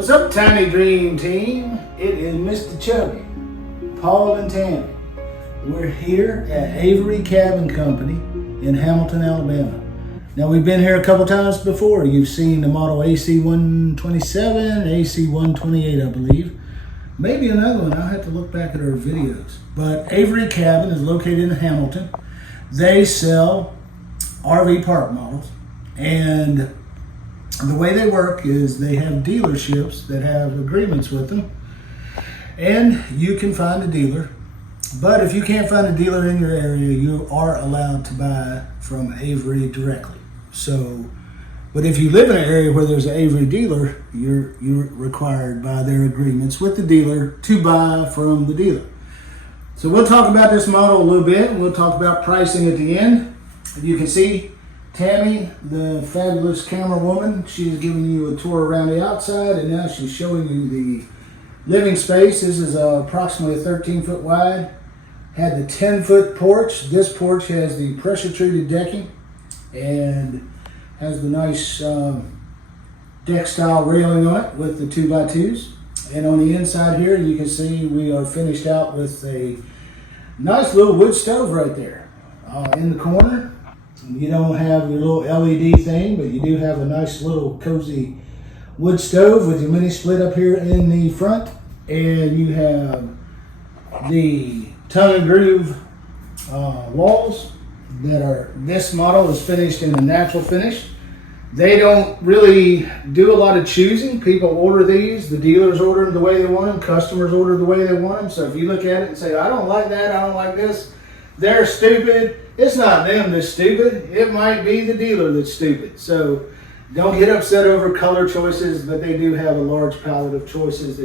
What's up, Tiny Dream Team? It is Mr. Chubby, Paul and Tammy. We're here at Avery Cabin Company in Hamilton, Alabama. Now, we've been here a couple times before. You've seen the model AC-127, AC-128, I believe. Maybe another one. I'll have to look back at our videos. But Avery Cabin is located in Hamilton. They sell RV park models, and the way they work is they have dealerships that have agreements with them, and you can find a dealer. But if you can't find a dealer in your area, you are allowed to buy from Avery directly. But if you live in an area where there's an Avery dealer, you're required by their agreements with the dealer to buy from the dealer. So we'll talk about this model a little bit, and we'll talk about pricing at the end. You can see Tammy, the fabulous camera woman, she's giving you a tour around the outside, and now she's showing you the living space. This is approximately 13 foot wide. Had the 10-foot porch. This porch has the pressure treated decking and has the nice deck style railing on it with the 2x2s. And on the inside here, you can see we are finished out with a nice little wood stove right there in the corner. You don't have your little LED thing, but you do have a nice little cozy wood stove with your mini split up here in the front. And you have the tongue and groove walls that are, this model is finished in a natural finish. They don't really do a lot of choosing. People order these, the dealers order them the way they want them, customers order the way they want them. So if you look at it and say, I don't like that, I don't like this, they're stupid. It's not them that's stupid. It might be the dealer that's stupid. So don't get upset over color choices, but they do have a large palette of choices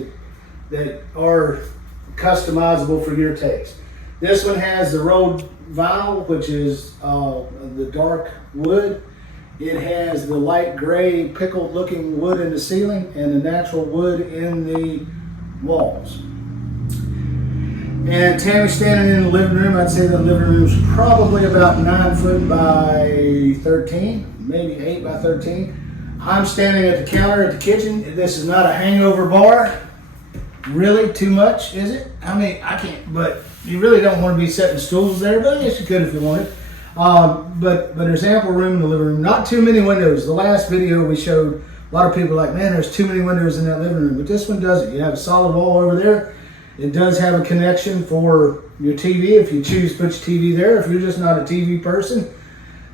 that are customizable for your taste. This one has the rolled vinyl, which is the dark wood. It has the light gray pickled looking wood in the ceiling and the natural wood in the walls. And Tammy's standing in the living room. I'd say the living room is probably about 9 foot by 13, maybe 8 by 13. I'm standing at the counter at the kitchen. This is not a hangover bar. Really, too much, is it? I mean, I can't, but you really don't want to be setting stools there, but I guess you could if you wanted. But there's ample room in the living room. Not too many windows. The last video we showed, a lot of people were like, man, there's too many windows in that living room. But this one doesn't. You have a solid wall over there. It does have a connection for your TV if you choose to put your TV there. If you're just not a TV person,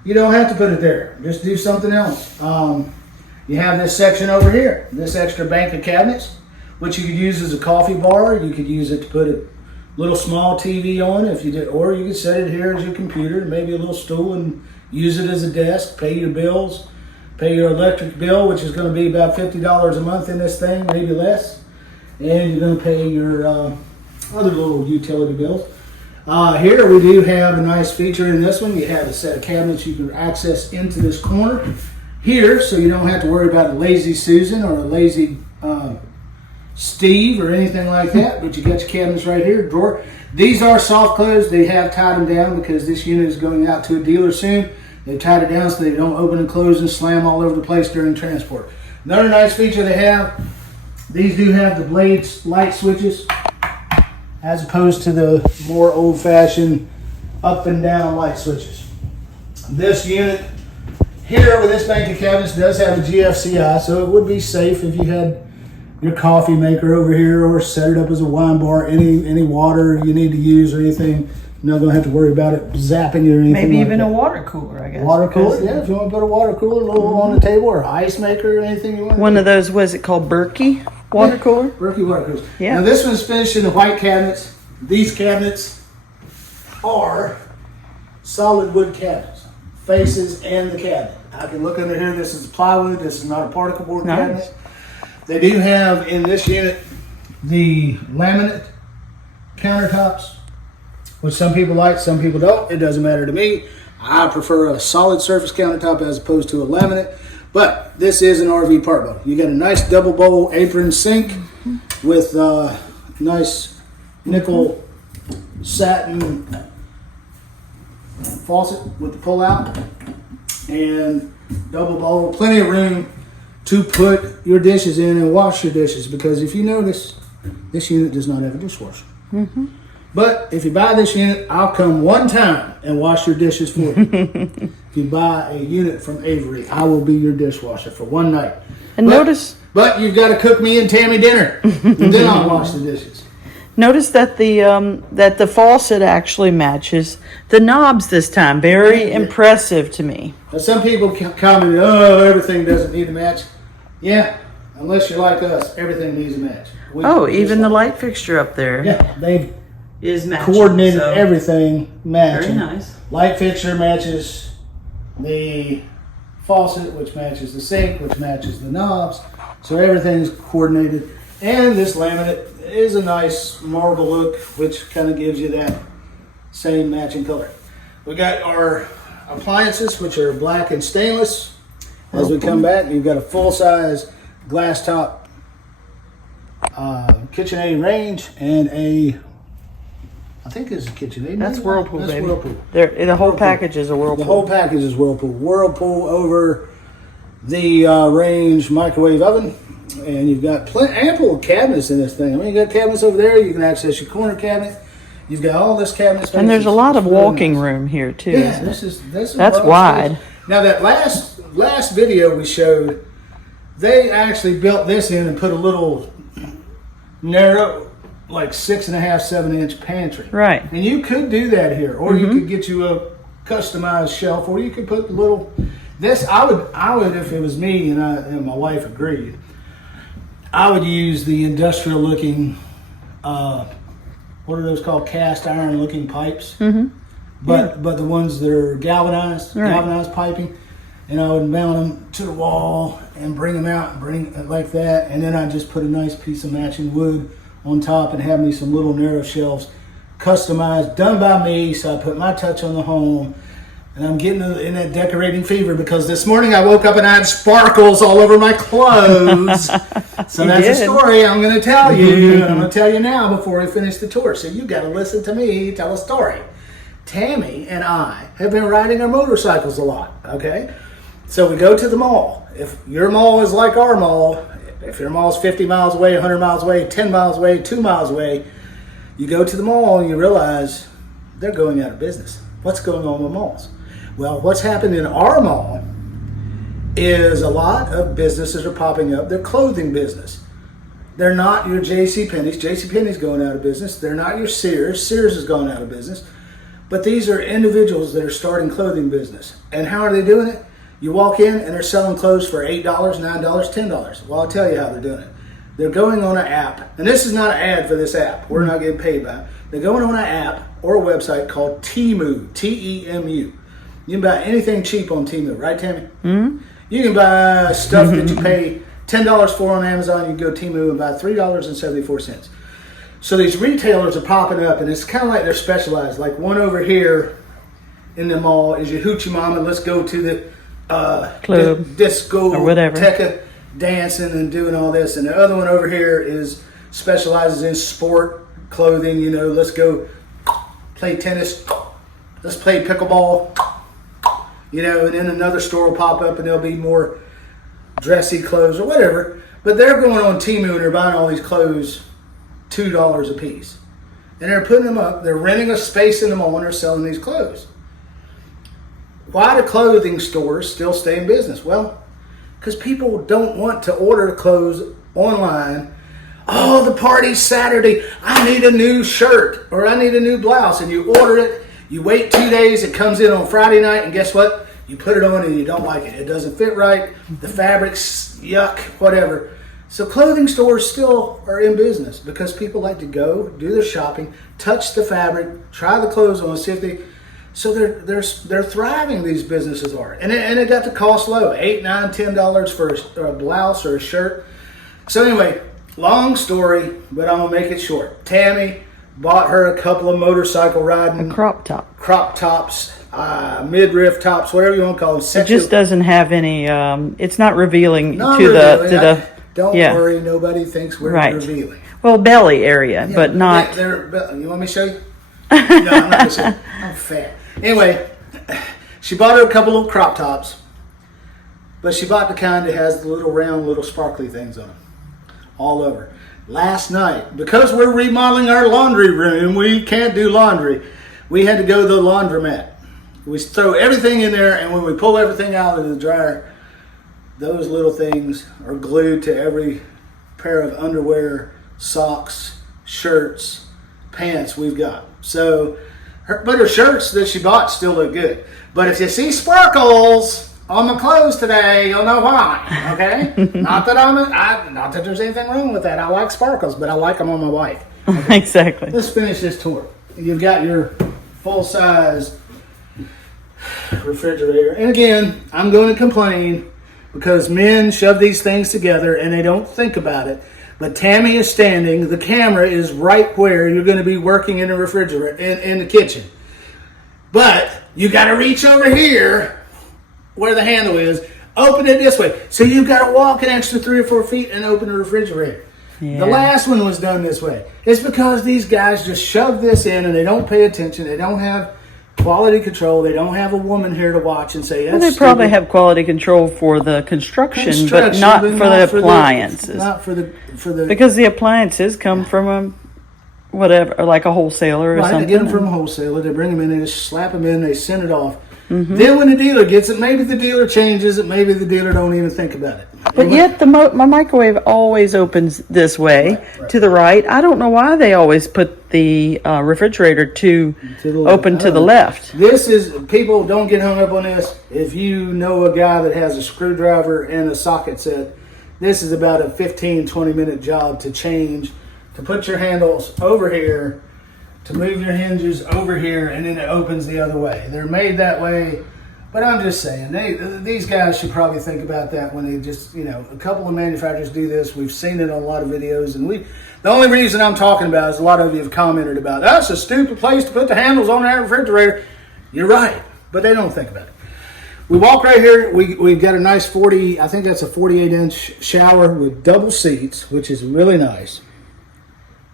you don't have to put it there. Just do something else. You have this section over here, this extra bank of cabinets, which you could use as a coffee bar. You could use it to put a little small TV on if you did, or you could set it here as your computer, maybe a little stool, and use it as a desk, pay your bills, pay your electric bill, which is going to be about $50 a month in this thing, maybe less. And you're going to pay your other little utility bills. Here we do have a nice feature in this one. You have a set of cabinets you can access into this corner here, so you don't have to worry about a lazy Susan or a lazy Steve or anything like that. But you got your cabinets right here, drawer. These are soft close. They have tied them down because this unit is going out to a dealer soon. They've tied it down so they don't open and close and slam all over the place during transport. Another nice feature they have, these do have the blades light switches as opposed to the more old-fashioned up and down light switches. This unit here with this bank of cabinets does have a GFCI, so it would be safe if you had your coffee maker over here or set it up as a wine bar. Any water you need to use or anything, you're not going to have to worry about it zapping you or anything. Maybe like even that. a water cooler, I guess. Water cooler, yeah. If you want to put a water cooler a little on the table or ice maker or anything you want. One of those, was it called Berkey water cooler? Berkey water coolers. Yeah. Now this one's finished in the white cabinets. These cabinets are solid wood cabinets, faces and the cabinet. I can look under here. This is plywood. This is not a particle board cabinet. They do have in this unit the laminate countertops, which some people like, some people don't. It doesn't matter to me. I prefer a solid surface countertop as opposed to a laminate. But this is an RV park bowl. You got a nice double bowl apron sink with nice nickel satin faucet with the pull out and double bowl. Plenty of room to put your dishes in and wash your dishes. Because if you notice, this unit does not have a dishwasher. Mm-hmm. But if you buy this unit, I'll come one time and wash your dishes for you. If you buy a unit from Avery, I will be your dishwasher for one night. And But you've got to cook me and Tammy dinner, and then I'll wash the dishes. Notice that the faucet actually matches the knobs this time. Very impressive to me. Now, some people comment, oh, everything doesn't need a match. Yeah, unless you're like us, everything needs a match. Even the light fixture up there. Yeah, they've is matching, coordinated everything matching. Very nice. Light fixture matches the faucet, which matches the sink, which matches the knobs. So everything's coordinated. And this laminate is a nice marble look, which kind of gives you that same matching color. We got our appliances, which are black and stainless. As we come back, you've got a full-size glass top KitchenAid range and I think it's a KitchenAid. That's Whirlpool, That's baby. Whirlpool. The whole package is a Whirlpool. The whole package is Whirlpool. Whirlpool over the range microwave oven. And you've got ample cabinets in this thing. I mean, you got cabinets over there. You can access your corner cabinet. You've got all this cabinet space. And there's a lot of walking room here too. Yeah, this is that's wide. Now that last video we showed, they actually built this in and put a little narrow, like 6.5, 7-inch pantry. Right. And you could do that here, or you could get you a customized shelf, or you could put the little. This I would if it was me and my wife agreed. I would use the industrial looking, what are those called? Cast iron looking pipes. Mm-hmm. But the ones that are galvanized piping, and I would mount them to the wall and bring them out and bring it like that. And then I just put a nice piece of matching wood on top and have me some little narrow shelves, customized, done by me. So I put my touch on the home. And I'm getting in that decorating fever because this morning I woke up and I had sparkles all over my clothes. So that's a story I'm going to tell you. I'm going to tell you now before we finish the tour. So you got to listen to me tell a story. Tammy and I have been riding our motorcycles a lot, okay? So we go to the mall. If your mall is like our mall, if your mall is 50 miles away, 100 miles away, 10 miles away, 2 miles away, you go to the mall and you realize they're going out of business. What's going on with malls? Well, what's happened in our mall is a lot of businesses are popping up. They're clothing business. They're not your JCPenney's. JCPenney's going out of business. They're not your Sears. Sears has gone out of business. But these are individuals that are starting clothing business. And how are they doing it? You walk in and they're selling clothes for $8, $9, $10. Well, I'll tell you how they're doing it. They're going on an app. And this is not an ad for this app. We're not getting paid by it. They're going on an app or a website called Temu, T-E-M-U. You can buy anything cheap on Temu, right, Tammy? Mm-hmm. You can buy stuff that you pay $10 for on Amazon. You can go Temu and buy $3.74. So these retailers are popping up, and it's kind of like they're specialized. Like one over here in the mall is your hoochie mama. Let's go to the club, disco or whatever, teca, dancing and doing all this. And the other one over here specializes in sport clothing. You know, let's go play tennis. Let's play pickleball. You know, and then another store will pop up and there'll be more dressy clothes or whatever. But they're going on Temu and they're buying all these clothes $2 a piece. And they're putting them up. They're renting a space in the mall and they're selling these clothes. Why do clothing stores still stay in business? Well, because people don't want to order clothes online. Oh, the party's Saturday. I need a new shirt or I need a new blouse. And you order it. You wait 2 days, it comes in on Friday night, and guess what? You put it on and you don't like it. It doesn't fit right. The fabric's yuck, whatever. So clothing stores still are in business because people like to go, do their shopping, touch the fabric, try the clothes on, see if they... So they're thriving, these businesses are. And it got the cost low, $8, $9, $10 for a blouse or a shirt. So anyway, long story, but I'm going to make it short. Tammy bought her a couple of motorcycle riding crop tops, midriff tops, whatever you want to call them. It just doesn't have any. It's not revealing Don't worry, nobody thinks we're revealing. Well, belly area, but not. You want me to show you? No, I'm not going to show you. I'm fat. Anyway, she bought her a couple of crop tops. But she bought the kind that has the little round, little sparkly things on them all over. Last night, because we're remodeling our laundry room, we can't do laundry. We had to go to the laundromat. We throw everything in there, and when we pull everything out of the dryer, those little things are glued to every pair of underwear, socks, shirts, pants we've got. So, but her shirts that she bought still look good. But if you see sparkles on my clothes today, you'll know why. Okay? not that there's anything wrong with that. I like sparkles, but I like them on my wife. Okay? Exactly. Let's finish this tour. You've got your full-size refrigerator. And again, I'm going to complain because men shove these things together and they don't think about it. But Tammy is standing. The camera is right where you're going to be working in the refrigerator, in the kitchen. But you got to reach over here where the handle is, open it this way. So you've got to walk an extra 3 or 4 feet and open the refrigerator. Yeah. The last one was done this way. It's because these guys just shove this in and they don't pay attention. They don't have quality control. They don't have a woman here to watch and say, that's they probably have quality control for the construction, but not for the appliances. Not for the because the appliances come from a whatever, like a wholesaler or something. They get them from a wholesaler. They bring them in. They just slap them in. They send it off. Mm-hmm. Then when the dealer gets it, maybe the dealer changes it. Maybe the dealer don't even think about it. But yet my microwave always opens this way, right. To the right. I don't know why they always put the refrigerator open to the left. This is, people don't get hung up on this. If you know a guy that has a screwdriver and a socket set, this is about a 15-20 minute job to change, to put your handles over here, to move your hinges over here, and then it opens the other way. They're made that way. But I'm just saying, these guys should probably think about that when they just, a couple of manufacturers do this. We've seen it on a lot of videos. And the only reason I'm talking about is a lot of you have commented about, that's a stupid place to put the handles on that refrigerator. You're right, but they don't think about it. We walk right here. We've got a nice 40, I think that's a 48-inch shower with double seats, which is really nice.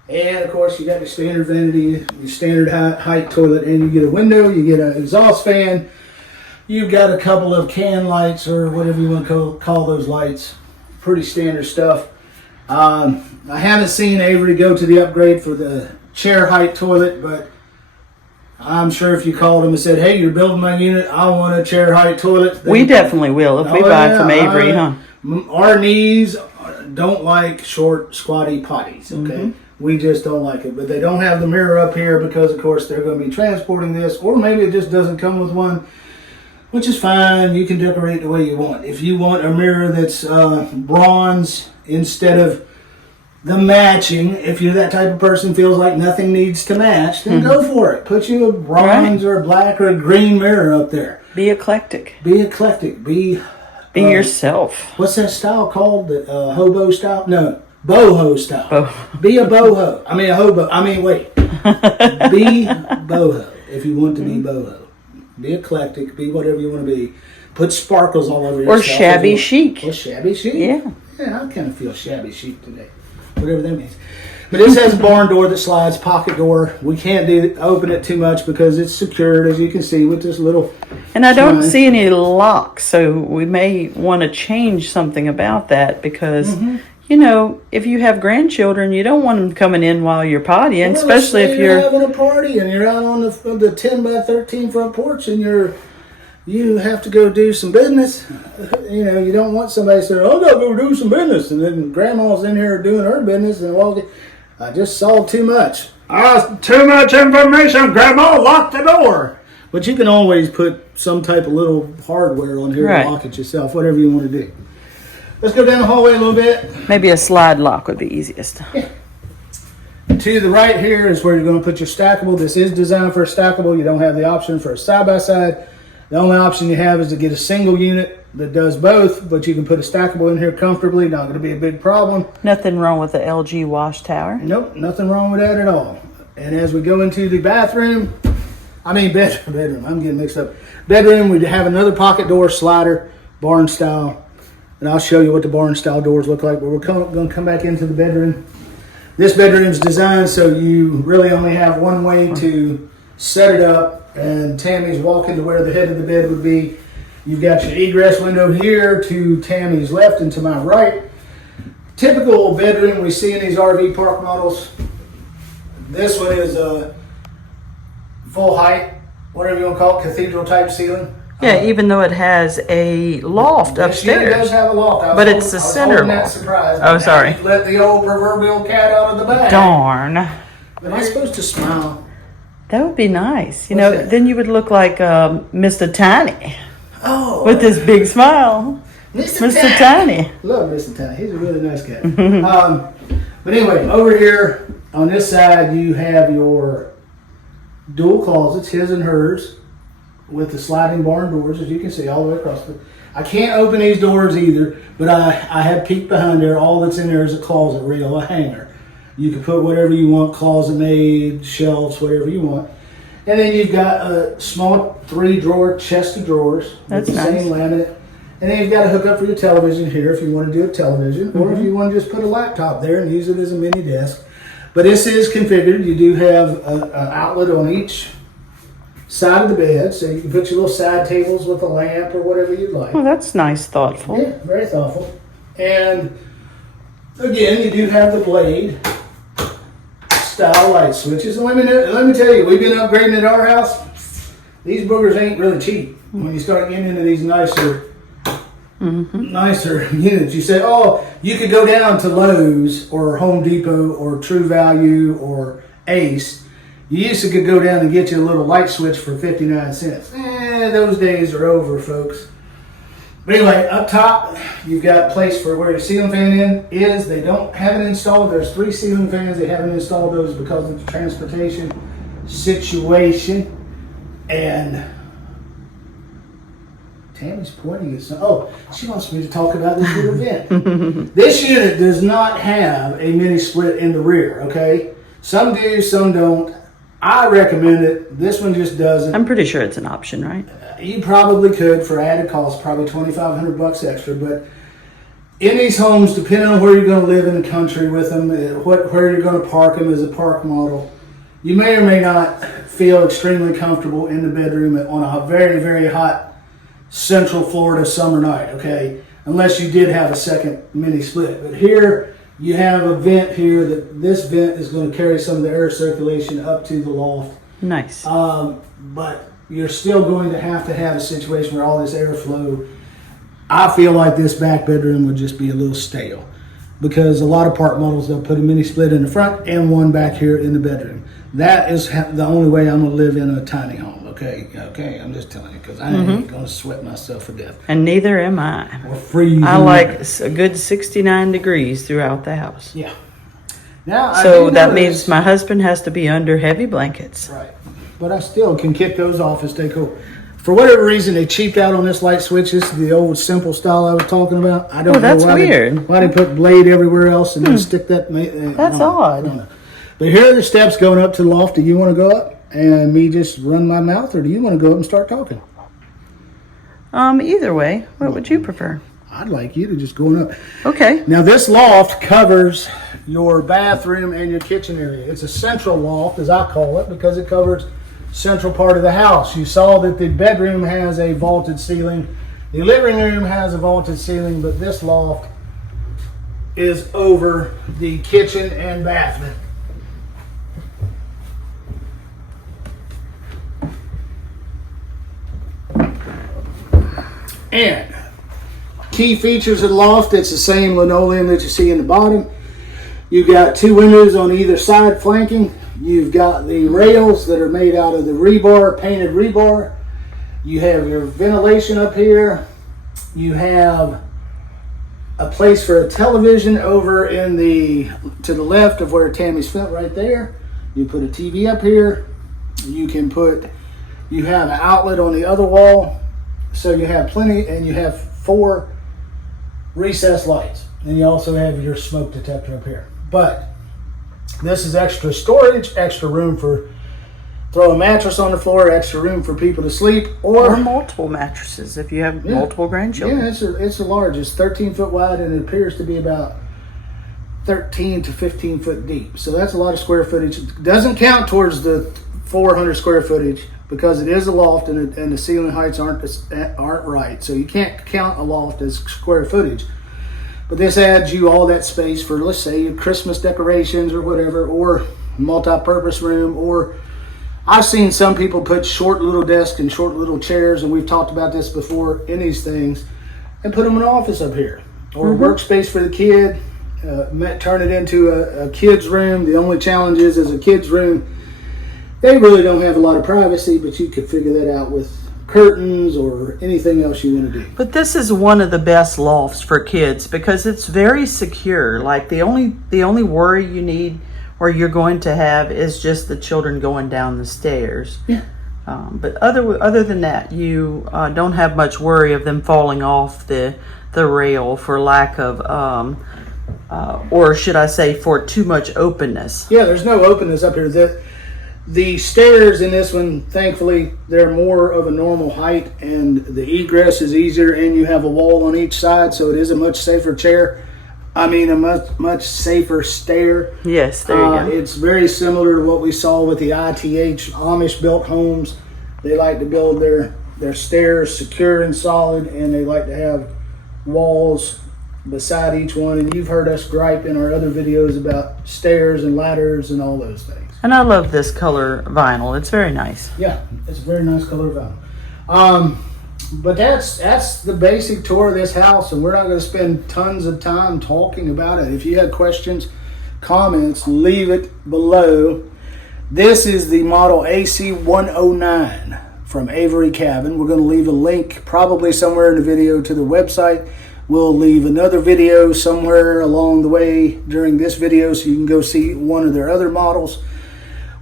And, of course, you got your standard vanity, your standard height toilet, and you get a window, you get an exhaust fan. You've got a couple of can lights or whatever you want to call those lights. Pretty standard stuff. I haven't seen Avery go to the upgrade for the chair height toilet, but I'm sure if you called him and said, hey, you're building my unit, I want a chair height toilet. We definitely will if we buy from Avery, huh? Our knees don't like short, squatty potties, okay? Mm-hmm. We just don't like it. But they don't have the mirror up here because, of course, they're going to be transporting this, or maybe it just doesn't come with one. Which is fine. You can decorate the way you want. If you want a mirror that's bronze instead of the matching, if you're that type of person feels like nothing needs to match, then go for it. Put you a bronze or a black or a green mirror up there. Be eclectic. Be eclectic. Be yourself. What's that style called? The hobo style? No, boho style. Be a boho. I mean a hobo. I mean wait. Be boho if you want to be boho. Be eclectic. Be whatever you want to be. Put sparkles all over yourself. Or shabby chic. Or shabby chic. Yeah. Yeah, I kind of feel shabby chic today. Whatever that means. But this has a barn door that slides, pocket door. We can't open it too much because it's secured, as you can see, with this little... And I don't see any locks, so we may want to change something about that because... Mm-hmm. If you have grandchildren, you don't want them coming in while you're pottying, especially if you're having a party and you're out on the 10 by 13 front porch and you have to go do some business. You don't want somebody to say, "Oh, I gotta go do some business," and then grandma's in here doing her business and I just saw too much. Too much information, Grandma. Lock the door. But you can always put some type of little hardware on here to lock it yourself, whatever you want to do. Let's go down the hallway a little bit. Maybe a slide lock would be easiest. Yeah. To the right here is where you're going to put your stackable. This is designed for a stackable. You don't have the option for a side-by-side. The only option you have is to get a single unit that does both, but you can put a stackable in here comfortably. Not going to be a big problem. Nothing wrong with the LG wash tower? Nope, nothing wrong with that at all. And as we go into the bedroom, I'm getting mixed up. Bedroom, we have another pocket door slider, barn style. And I'll show you what the barn style doors look like. But we're going to come back into the bedroom. This bedroom is designed so you really only have one way to set it up. And Tammy's walking to where the head of the bed would be. You've got your egress window here to Tammy's left and to my right. Typical bedroom we see in these RV park models. This one is a full height, whatever you want to call it, cathedral type ceiling. Yeah, even though it has a loft upstairs. It does have a loft. But it's the center loft. Surprise, oh, sorry. Let the old proverbial cat out of the bag. Darn. Am I supposed to smile? That would be nice. What's that? Then you would look like Mr. Tiny. Oh. With this big smile. Mr. Tiny. Love Mr. Tiny. He's a really nice guy. But anyway, over here on this side, you have your dual closets, his and hers, with the sliding barn doors, as you can see, all the way across. I can't open these doors either, but I have peeked behind there. All that's in there is a closet rail, a hanger. You can put whatever you want, closet made, shelves, whatever you want. And then you've got a small 3-drawer chest of drawers. That's with the nice. same laminate. And then you've got a hookup for your television here if you want to do a television, or if you want to just put a laptop there and use it as a mini desk. But this is configured. You do have an outlet on each side of the bed, so you can put your little side tables with a lamp or whatever you'd like. Well, that's nice, thoughtful. Yeah, very thoughtful. And again, you do have the blade style light switches. And let me tell you, we've been upgrading at our house. These boogers ain't really cheap. When you start getting into these nicer units, you say, oh, you could go down to Lowe's or Home Depot or True Value or Ace. You used to could go down and get you a little light switch for 59 cents. Those days are over, folks. But anyway, up top, you've got a place for where your ceiling fan is. They haven't installed. There's 3 ceiling fans. They haven't installed those because of the transportation situation. And Tammy's pointing at something. Oh, she wants me to talk about this little vent. This unit does not have a mini split in the rear, okay? Some do, some don't. I recommend it. This one just doesn't. I'm pretty sure it's an option, right? You probably could for added cost, probably $2,500 extra. But in these homes, depending on where you're going to live in the country with them, where you're going to park them as a park model, you may or may not feel extremely comfortable in the bedroom on a very, very hot Central Florida summer night, okay? Unless you did have a second mini split. But here, you have a vent here that this vent is going to carry some of the air circulation up to the loft. Nice. But you're still going to have a situation where all this airflow. I feel like this back bedroom would just be a little stale because a lot of park models, they'll put a mini split in the front and one back here in the bedroom. That is the only way I'm going to live in a tiny home. Okay, I'm just telling you because I ain't going to sweat myself to death. And neither am I. Or freeze. I like a good 69 degrees throughout the house. Yeah. Now, So that means my husband has to be under heavy blankets. Right. But I still can kick those off and stay cool. For whatever reason, they cheaped out on this light switch. This is the old simple style I was talking about. I don't know that's why weird. why they put blade everywhere else and then stick that. That's odd. I don't know. But here are the steps going up to the loft. Do you want to go up and me just run my mouth, or do you want to go up and start talking? Either way, what would you prefer? I'd like you to just going up. Okay. Now this loft covers your bathroom and your kitchen area. It's a central loft, as I call it, because it covers central part of the house. You saw that the bedroom has a vaulted ceiling. The living room has a vaulted ceiling, but this loft is over the kitchen and bathroom. And key features of the loft, it's the same linoleum that you see in the bottom. You've got 2 windows on either side flanking. You've got the rails that are made out of the rebar, painted rebar. You have your ventilation up here. You have a place for a television over to the left of where Tammy's foot right there. You put a TV up here. You have an outlet on the other wall. So you have plenty, and you have 4 recessed lights. And you also have your smoke detector up here. But this is extra storage, extra room for throw a mattress on the floor, extra room for people to sleep. Or multiple mattresses if you have multiple grandchildren. Yeah, it's a large. It's 13 foot wide, and it appears to be about 13 to 15 foot deep. So that's a lot of square footage. It doesn't count towards the 400 square footage because it is a loft and the ceiling heights aren't right. So you can't count a loft as square footage. But this adds you all that space for, let's say, your Christmas decorations or whatever, or multi-purpose room, or I've seen some people put short little desks and short little chairs, and we've talked about this before in these things, and put them in an office up here, or a workspace for the kid, turn it into a kid's room. The only challenge is, as a kid's room, they really don't have a lot of privacy, but you could figure that out with curtains or anything else you want to do. But this is one of the best lofts for kids because it's very secure. Like the only worry you need or you're going to have is just the children going down the stairs. Yeah. But other than that, you don't have much worry of them falling off the rail for lack of, or should I say, for too much openness. Yeah, there's no openness up here. The stairs in this one, thankfully, they're more of a normal height, and the egress is easier, and you have a wall on each side, so it is a much safer chair. I mean, a much safer stair. Yes, there you go. It's very similar to what we saw with the ITH Amish-built homes. They like to build their stairs secure and solid, and they like to have walls beside each one. And you've heard us gripe in our other videos about stairs and ladders and all those things. And I love this color vinyl. It's very nice. Yeah, it's a very nice color vinyl. But that's the basic tour of this house, and we're not going to spend tons of time talking about it. If you have questions, comments, leave it below. This is the model AC-109 from Avery Cabin. We're going to leave a link probably somewhere in the video to the website. We'll leave another video somewhere along the way during this video so you can go see one of their other models.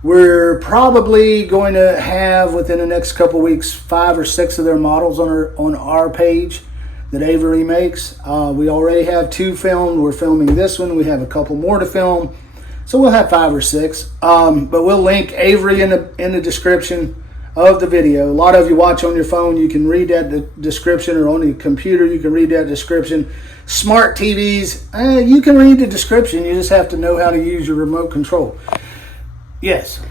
We're probably going to have, within the next couple weeks, 5 or 6 of their models on our page that Avery makes. We already have 2 filmed. We're filming this one. We have a couple more to film. So we'll have 5 or 6. But we'll link Avery in the description of the video. A lot of you watch on your phone. You can read that description, or on your computer, you can read that description. Smart TVs, you can read the description. You just have to know how to use your remote control. Yes.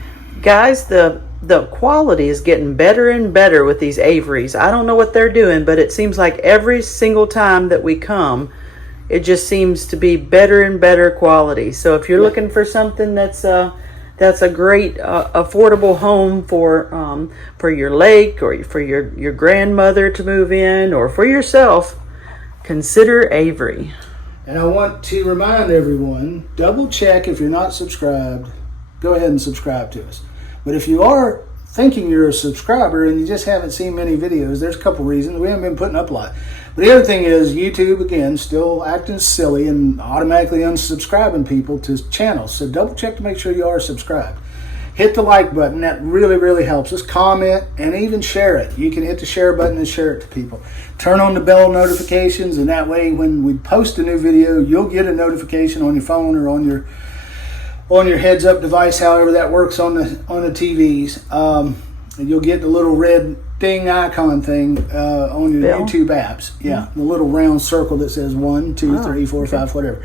Guys, the quality is getting better and better with these Averys. I don't know what they're doing, but it seems like every single time that we come, it just seems to be better and better quality. So if you're looking for something that's a great affordable home for your lake, or for your grandmother to move in, or for yourself, consider Avery. And I want to remind everyone, double check if you're not subscribed. Go ahead and subscribe to us. But if you are thinking you're a subscriber and you just haven't seen many videos, there's a couple reasons. We haven't been putting up a lot. But the other thing is YouTube, again, still acting silly and automatically unsubscribing people to channels. So double check to make sure you are subscribed. Hit the like button. That really, really helps us. Comment and even share it. You can hit the share button and share it to people. Turn on the bell notifications, and that way when we post a new video, you'll get a notification on your phone or on your heads-up device, however that works on the TVs. And you'll get the little red ding icon thing on your YouTube apps. Yeah, the little round circle that says 1, 2, 3, 4, 5, whatever.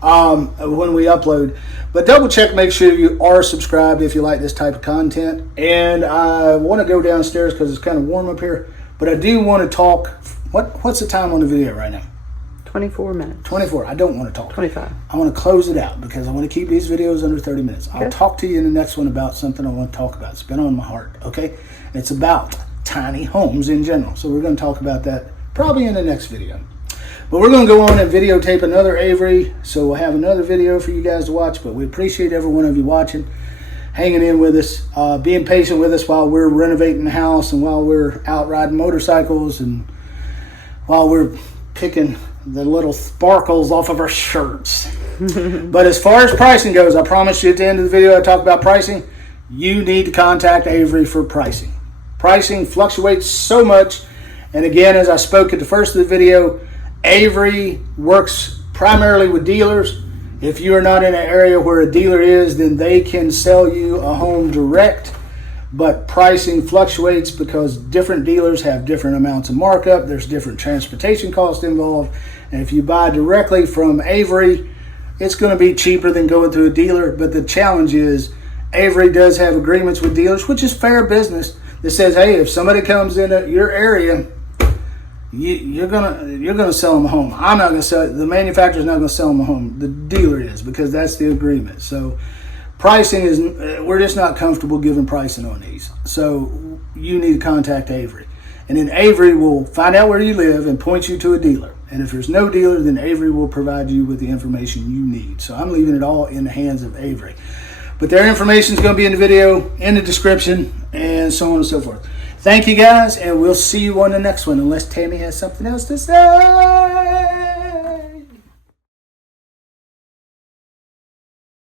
When we upload. But double check, make sure you are subscribed if you like this type of content. And I want to go downstairs because it's kind of warm up here. But I do want to talk. What's the time on the video right now? 24 minutes. 24. I don't want to talk. 25. I want to close it out because I want to keep these videos under 30 minutes. I'll talk to you in the next one about something I want to talk about. It's been on my heart, okay? It's about tiny homes in general. So we're going to talk about that probably in the next video. But we're going to go on and videotape another Avery. So we'll have another video for you guys to watch. But we appreciate every one of you watching, hanging in with us, being patient with us while we're renovating the house, and while we're out riding motorcycles, and while we're picking the little sparkles off of our shirts. But as far as pricing goes, I promise you at the end of the video I talk about pricing. You need to contact Avery for pricing. Pricing fluctuates so much. And again, as I spoke at the first of the video, Avery works primarily with dealers. If you are not in an area where a dealer is, then they can sell you a home direct. But pricing fluctuates because different dealers have different amounts of markup. There's different transportation costs involved. And if you buy directly from Avery, it's going to be cheaper than going through a dealer. But the challenge is Avery does have agreements with dealers, which is fair business, that says, hey, if somebody comes into your area, you're gonna sell them a home. I'm not gonna sell. The manufacturer's not gonna sell them a home. The dealer is, because that's the agreement. So pricing is, we're just not comfortable giving pricing on these. So you need to contact Avery, and then Avery will find out where you live and point you to a dealer. And if there's no dealer, then Avery will provide you with the information you need. So I'm leaving it all in the hands of Avery. But their information is going to be in the video, in the description, and so on and so forth. Thank you guys, and we'll see you on the next one, unless Tammy has something else to say.